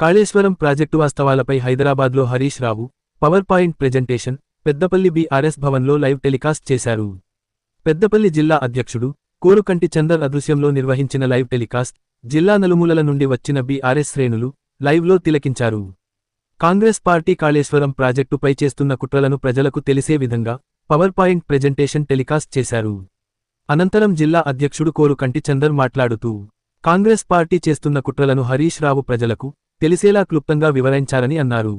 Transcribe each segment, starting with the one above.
Kaleshwaram project వాస్తవాలపై హైదరాబాద్లో Harish Rao power point presentation Peddapalli BRS భవన్లో లైవ్ టెలికాస్ట్ చేశారు. పెద్దపల్లి జిల్లా అధ్యక్షుడు కోరుకంటి చందర్ అదృశ్యంలో నిర్వహించిన లైవ్ టెలికాస్ట్ జిల్లా నలుమూలల నుండి వచ్చిన బీఆర్ఎస్ శ్రేణులు లైవ్లో తిలకించారు. కాంగ్రెస్ పార్టీ కాళేశ్వరం ప్రాజెక్టుపై చేస్తున్న కుట్రలను ప్రజలకు తెలిసే విధంగా పవర్ పాయింట్ ప్రెజెంటేషన్ టెలికాస్ట్ చేశారు. అనంతరం జిల్లా అధ్యక్షుడు కోరుకంటి చందర్ మాట్లాడుతూ కాంగ్రెస్ పార్టీ చేస్తున్న కుట్రలను హరీష్ రావు ప్రజలకు తెలిసేలా క్లుప్తంగా వివరించారని అన్నారు.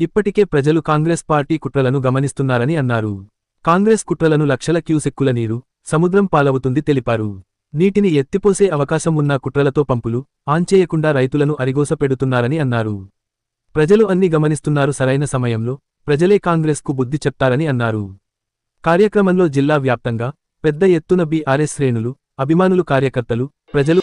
ఇప్పటికే ప్రజలు కాంగ్రెస్ పార్టీ కుట్రలను గమనిస్తున్నారని అన్నారు. కాంగ్రెస్ కుట్రలను లక్షల క్యూసెక్కుల నీరు సముద్రం పాలవుతుంది తెలిపారు. నీటిని ఎత్తిపోసే అవకాశం ఉన్న కుట్రలతో పంపులు ఆన్ చేయకుండా రైతులను అరిగోసపెడుతున్నారని అన్నారు. ప్రజలు అన్ని గమనిస్తున్నారు సరైన సమయంలో ప్రజలే కాంగ్రెస్కు బుద్ధి చెప్తారని అన్నారు. కార్యక్రమంలో జిల్లా వ్యాప్తంగా పెద్ద ఎత్తున బీఆర్ఎస్ శ్రేణులు అభిమానులు కార్యకర్తలు ప్రజలు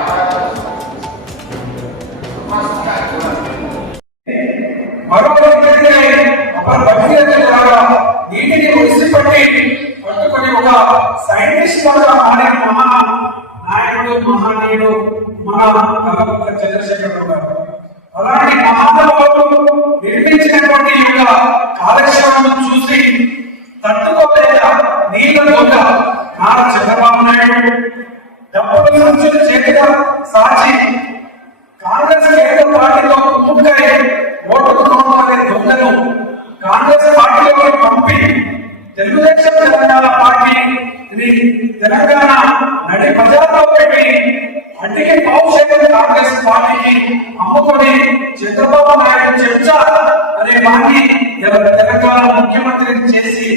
ఒక భగీరథ నీటిని ఒడిసిపట్టి పట్టుకొని ఒక సైంటిస్ట్ లాగా మారిన మహా నాయకుడు మహానీయుడు మన కలపక్క చంద్రశేఖర్ గారు. అలాంటి మహానుభావుడు నిర్మించినటువంటి ఈ యొక్క కాలక్షేమం చూసి తట్టుకోలేక నీళ్ళ దొంగ నారా చంద్రబాబు నాయుడు డబ్బులు సంచులు చేతిగా సాచి కాంగ్రెస్ కేంద్ర పార్టీలో కుమ్ముక్కై అడ్డికి కాంగ్రెస్ పార్టీకి అమ్ముకొని చంద్రబాబు నాయుడు చెంచా అనే వాణ్ణి తెలంగాణ ముఖ్యమంత్రిని చేసి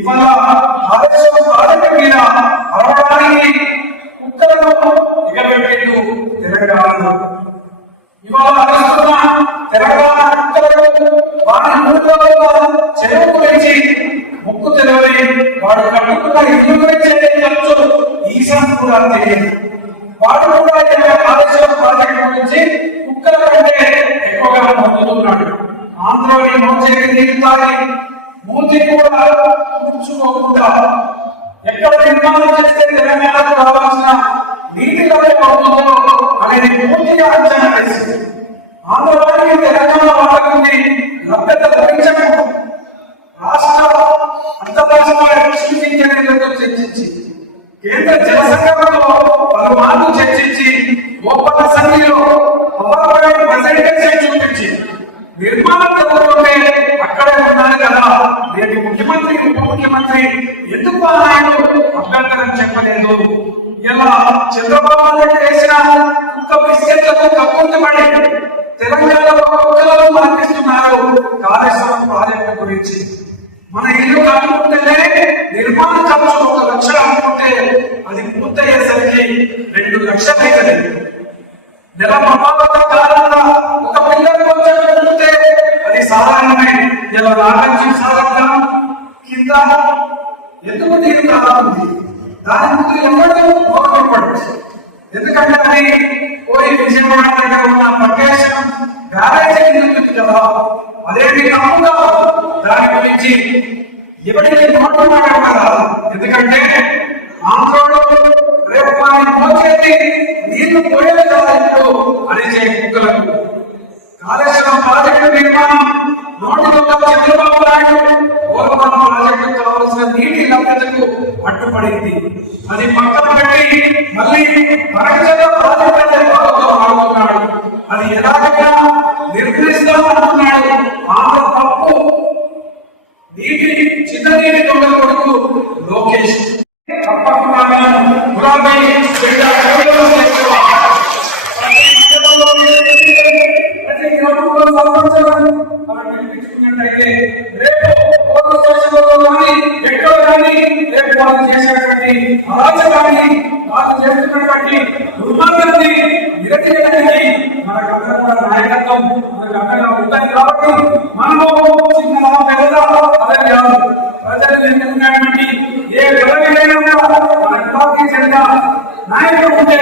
ఇవాళ భారతదేశం ప్రాజెక్టు మీద అరవడానికి కుక్కలను ఎగబెట్టిండు తెలంగాణ. ఇవాళ అరుస్తున్న తెలంగాణ కుక్కలను వారి మూడుగా చెరువుకు గురించి ముక్కు తెలియని వాడు కట్టుకున్న ఇల్లు గురించే ఖర్చు ఈశాన్ కూడా తెలియదు వాడు కూడా ఇలా కాళేశ్వరం ప్రాజెక్టు గురించి కుక్కల కంటే ఎక్కువగా పొందుతున్నాడు ఆంధ్రలోని మోచేతి నీళ్ళు తాగి మూతి కూడా కూర్చుకోకుండా ఎక్కడ నిర్మాణం చేస్తే తెలంగాణకు రావాల్సిన నీటి లభ్యం అవుతుందో అనేది పూర్తిగా అంచనా వేసింది. ఆంధ్రప్రదేశ్ తెలంగాణ వాళ్ళకి లభ్యత లభించడం రాష్ట్ర అంతర్రాష్ట్ర సూచించడంతో చర్చించి కేంద్ర జలసంఘంలో చర్చించి ఒప్పంద సంఖ్యలో పవర్ ప్రజెంటేషన్ చూపించి నిర్మాణం జరుగుతుంటే అక్కడే ఉన్నారు కదా. నేటి ముఖ్యమంత్రి ఉప ముఖ్యమంత్రి. ఎందుకు ఆయన అభ్యంతరం చెప్పలేదు? ఇలా చంద్రబాబు నాయుడు వేసిన కుక్క బిస్కెట్లకు కప్పుంది తెలంగాణలో కుక్కలను మార్పిస్తున్నారు కాళేశ్వరం ప్రాజెక్టు గురించి. మన ఇల్లు కట్టుకుంటేనే నిర్మాణ ఖర్చు ఒక లక్ష అనుకుంటే అది పూర్తయ్యేసరికి రెండు లక్షలు అవుతుంది నెల మహాభారత కాలంలో ఒక పిల్లలు కొంచెం పెరిగితే అది సాధారణమే. ఇలా నాగంజీ సాధారణ కింద ఎందుకు నీరు కావాలి దాని ముందు ఎవరు ఓపికపడు ఎందుకంటే అది పోయి విజయవాడ దగ్గర ఉన్న ప్రకాశం బ్యారేజ్ అయింది కదా. అదేమి తప్పుగా దాని గురించి ఎవరికి నోటు కదా. ఎందుకంటే ఆంధ్రలో రేపు వారి మోచేతి నీళ్ళు పోయేది కదా ఇప్పుడు కుక్కలకు. కాళేశ్వరం ప్రాజెక్టు నిర్మాణం చంద్రబాబు నాయుడు పోలవరం ప్రాజెక్టు కావాల్సిన నీటి లభ్యతకు అడ్డుపడింది అది పక్కన పెట్టి మళ్ళీ మరకజల ప్రాజెక్టు ఆడుతున్నాడు. అది ఎలాగైనా నిర్మిస్తామంటున్నాడు ఆంధ్ర తప్పు. నీటి చిన్న నీటి దొంగ కొడుకు లోకేష్. చేసినటువంటి అరాచకాన్ని వాళ్ళు చేస్తున్నటువంటి దుర్మార్గాన్ని నిరసనకి కూడా నాయకత్వం ఉంటుంది కాబట్టి మనము చిన్న పెద్ద అదే కాదు. ప్రజలు ఎన్నుకున్నటువంటి ఏ విధమైన మన పార్టీ చెందిన నాయకుడు ఉంటే